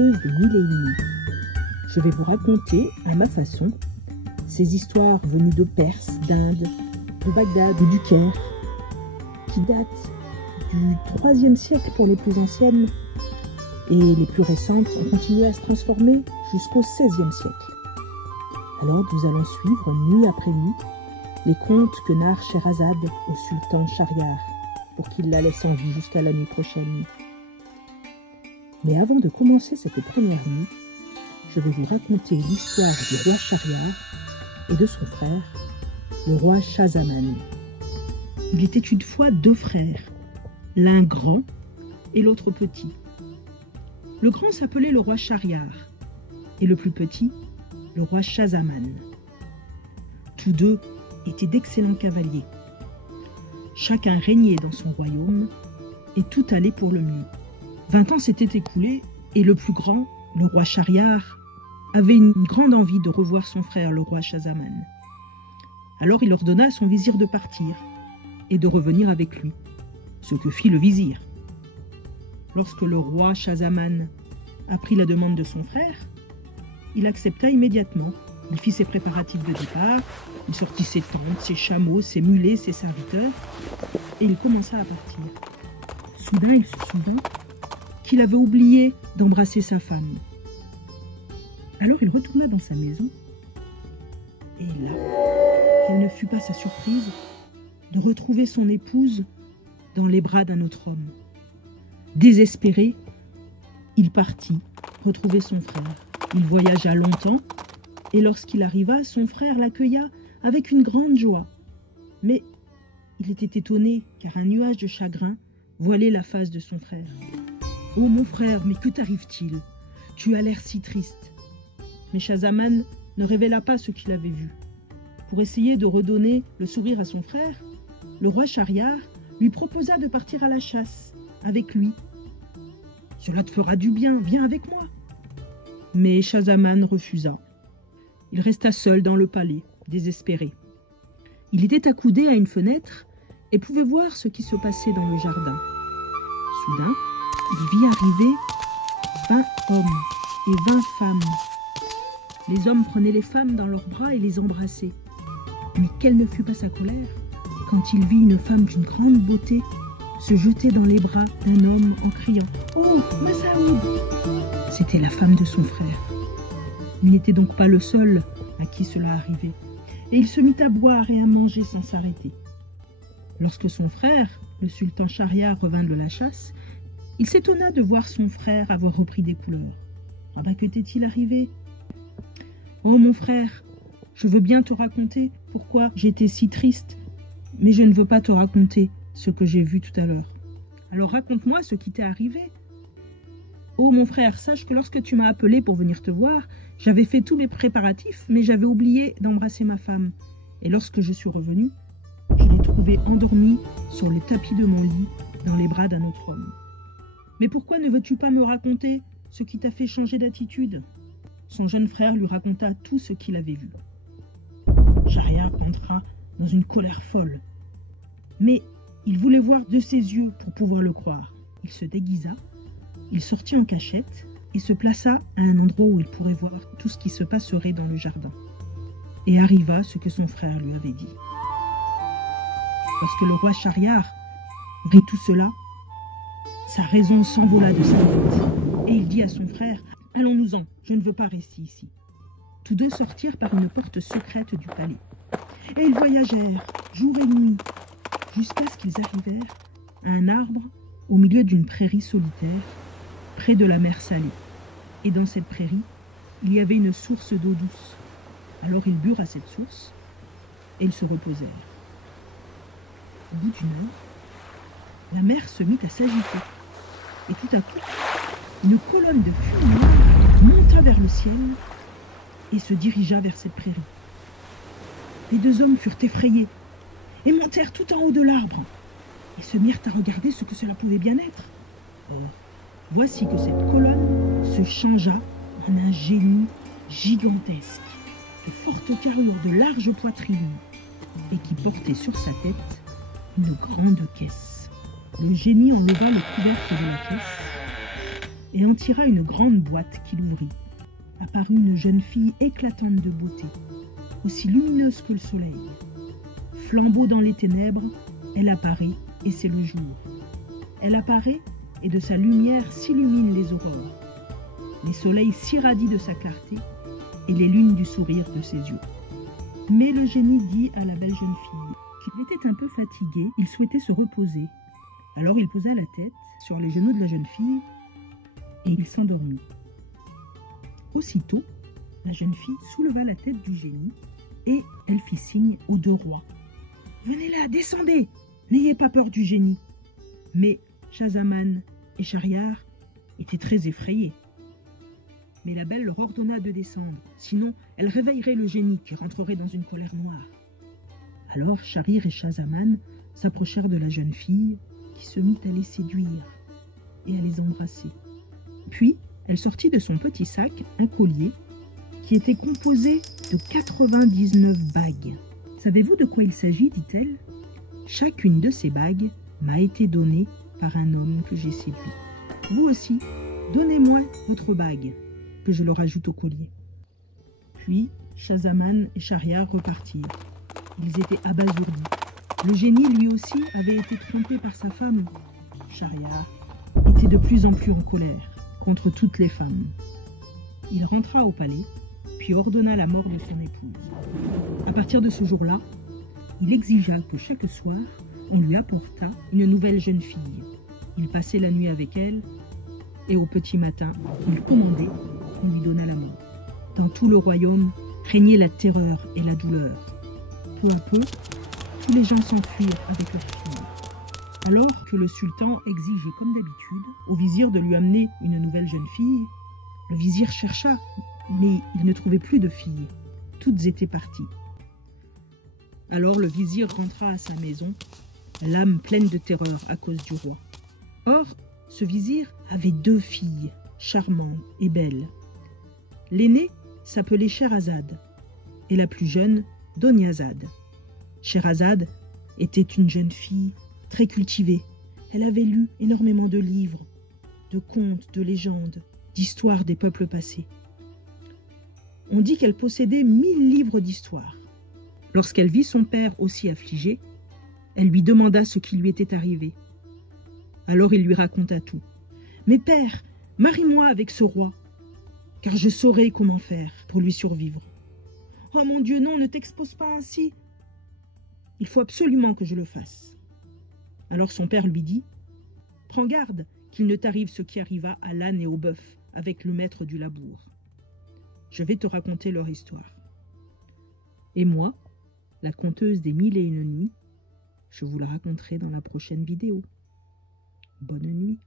conteuse des mille et une nuits. Je vais vous raconter, à ma façon, ces histoires venues de Perse, d'Inde, de Bagdad ou du Caire, qui datent du IIIe siècle pour les plus anciennes, et les plus récentes ont continué à se transformer jusqu'au XVIe siècle. Alors nous allons suivre, nuit après nuit, les contes que narre Scheherazade au sultan Shahriar, pour qu'il la laisse en vie jusqu'à la nuit prochaine. Mais avant de commencer cette première nuit, je vais vous raconter l'histoire du roi Shahriar et de son frère, le roi Shahzaman. Il était une fois deux frères, l'un grand et l'autre petit. Le grand s'appelait le roi Shahriar et le plus petit, le roi Shahzaman. Tous deux étaient d'excellents cavaliers. Chacun régnait dans son royaume et tout allait pour le mieux. 20 ans s'étaient écoulés et le plus grand, le roi Shahriar, avait une grande envie de revoir son frère, le roi Shahzaman. Alors il ordonna à son vizir de partir et de revenir avec lui, ce que fit le vizir. Lorsque le roi Shahzaman apprit la demande de son frère, il accepta immédiatement. Il fit ses préparatifs de départ, il sortit ses tentes, ses chameaux, ses mulets, ses serviteurs, et il commença à partir. Soudain, il se souvint qu'il avait oublié d'embrasser sa femme. Alors il retourna dans sa maison, et là, quelle ne fut pas sa surprise de retrouver son épouse dans les bras d'un autre homme. Désespéré, il partit retrouver son frère. Il voyagea longtemps, et lorsqu'il arriva, son frère l'accueilla avec une grande joie. Mais il était étonné, car un nuage de chagrin voilait la face de son frère. « Oh mon frère, mais que t'arrive-t-il? Tu as l'air si triste. » Mais Shahzaman ne révéla pas ce qu'il avait vu. Pour essayer de redonner le sourire à son frère, le roi Shahriar lui proposa de partir à la chasse avec lui. « Cela te fera du bien, viens avec moi. » Mais Shahzaman refusa. Il resta seul dans le palais, désespéré. Il était accoudé à une fenêtre et pouvait voir ce qui se passait dans le jardin. Soudain, il vit arriver 20 hommes et 20 femmes. Les hommes prenaient les femmes dans leurs bras et les embrassaient. Mais quelle ne fut pas sa colère quand il vit une femme d'une grande beauté se jeter dans les bras d'un homme en criant « Oh, Masaoud !» C'était la femme de son frère. Il n'était donc pas le seul à qui cela arrivait, et il se mit à boire et à manger sans s'arrêter. Lorsque son frère, le sultan Shahriar, revint de la chasse, il s'étonna de voir son frère avoir repris des couleurs. « Ah ben, que t'est-il arrivé ?»« Oh mon frère, je veux bien te raconter pourquoi j'étais si triste, mais je ne veux pas te raconter ce que j'ai vu tout à l'heure. Alors raconte-moi ce qui t'est arrivé. » « Oh mon frère, sache que lorsque tu m'as appelé pour venir te voir, j'avais fait tous mes préparatifs, mais j'avais oublié d'embrasser ma femme. Et lorsque je suis revenu, je l'ai trouvée endormie sur le tapis de mon lit, dans les bras d'un autre homme. Mais pourquoi ne veux-tu pas me raconter ce qui t'a fait changer d'attitude ?» Son jeune frère lui raconta tout ce qu'il avait vu. Shahriar entra dans une colère folle. Mais il voulait voir de ses yeux pour pouvoir le croire. Il se déguisa. Il sortit en cachette et se plaça à un endroit où il pourrait voir tout ce qui se passerait dans le jardin. Et arriva ce que son frère lui avait dit. Lorsque le roi Shahriar vit tout cela, sa raison s'envola de sa tête. Et il dit à son frère « Allons-nous-en, je ne veux pas rester ici. » Tous deux sortirent par une porte secrète du palais. Et ils voyagèrent, jour et nuit, jusqu'à ce qu'ils arrivèrent à un arbre au milieu d'une prairie solitaire, près de la mer Salée. Et dans cette prairie, il y avait une source d'eau douce. Alors ils burent à cette source et ils se reposèrent. Au bout d'une heure, la mer se mit à s'agiter. Et tout à coup, une colonne de fumée noire monta vers le ciel et se dirigea vers cette prairie. Les deux hommes furent effrayés et montèrent tout en haut de l'arbre et se mirent à regarder ce que cela pouvait bien être. Or, voici que cette colonne se changea en un génie gigantesque, de fortes carrures, de larges poitrines, et qui portait sur sa tête une grande caisse. Le génie enleva le couvercle de la caisse, et en tira une grande boîte qu'il ouvrit. Apparut une jeune fille éclatante de beauté, aussi lumineuse que le soleil. Flambeau dans les ténèbres, elle apparaît et c'est le jour. Elle apparaît et de sa lumière s'illuminent les aurores. Les soleils s'irradient de sa clarté et les lunes du sourire de ses yeux. Mais le génie dit à la belle jeune fille qu'il était un peu fatigué, il souhaitait se reposer. Alors il posa la tête sur les genoux de la jeune fille et il s'endormit. Aussitôt, la jeune fille souleva la tête du génie et elle fit signe aux deux rois. « Venez là, descendez, n'ayez pas peur du génie. » Mais Schahzaman et Schahriar étaient très effrayés. Mais la belle leur ordonna de descendre, sinon elle réveillerait le génie qui rentrerait dans une colère noire. Alors Schahriar et Schahzaman s'approchèrent de la jeune fille qui se mit à les séduire et à les embrasser. Puis elle sortit de son petit sac un collier qui était composé de 99 bagues. « Savez-vous de quoi il s'agit » dit-elle. « Chacune de ces bagues m'a été donnée par un homme que j'ai séduit. Vous aussi, donnez-moi votre bague, que je leur ajoute au collier. » Puis Schahzaman et Schahriar repartirent. Ils étaient abasourdis. Le génie, lui aussi, avait été trompé par sa femme. Schahriar était de plus en plus en colère contre toutes les femmes. Il rentra au palais, puis ordonna la mort de son épouse. À partir de ce jour-là, il exigea que chaque soir, on lui apportât une nouvelle jeune fille. Il passait la nuit avec elle, et au petit matin, il commandait qu'on lui donnât la mort. Dans tout le royaume régnait la terreur et la douleur. Peu à peu, tous les gens s'enfuirent avec leurs filles. Alors que le sultan exigeait comme d'habitude au vizir de lui amener une nouvelle jeune fille, le vizir chercha, mais il ne trouvait plus de filles. Toutes étaient parties. Alors le vizir rentra à sa maison, l'âme pleine de terreur à cause du roi. Or, ce vizir avait 2 filles, charmantes et belles. L'aînée s'appelait Scheherazade, et la plus jeune, Doniazade. Scheherazade était une jeune fille très cultivée. Elle avait lu énormément de livres, de contes, de légendes, d'histoires des peuples passés. On dit qu'elle possédait 1000 livres d'histoire. Lorsqu'elle vit son père aussi affligé, elle lui demanda ce qui lui était arrivé. Alors il lui raconta tout. « Mais père, marie-moi avec ce roi, car je saurai comment faire pour lui survivre. »« Oh mon Dieu, non, ne t'expose pas ainsi. Il faut absolument que je le fasse. » Alors son père lui dit, « Prends garde qu'il ne t'arrive ce qui arriva à l'âne et au bœuf avec le maître du labour. Je vais te raconter leur histoire. Et moi, la conteuse des 1001 nuits, je vous la raconterai dans la prochaine vidéo. Bonne nuit.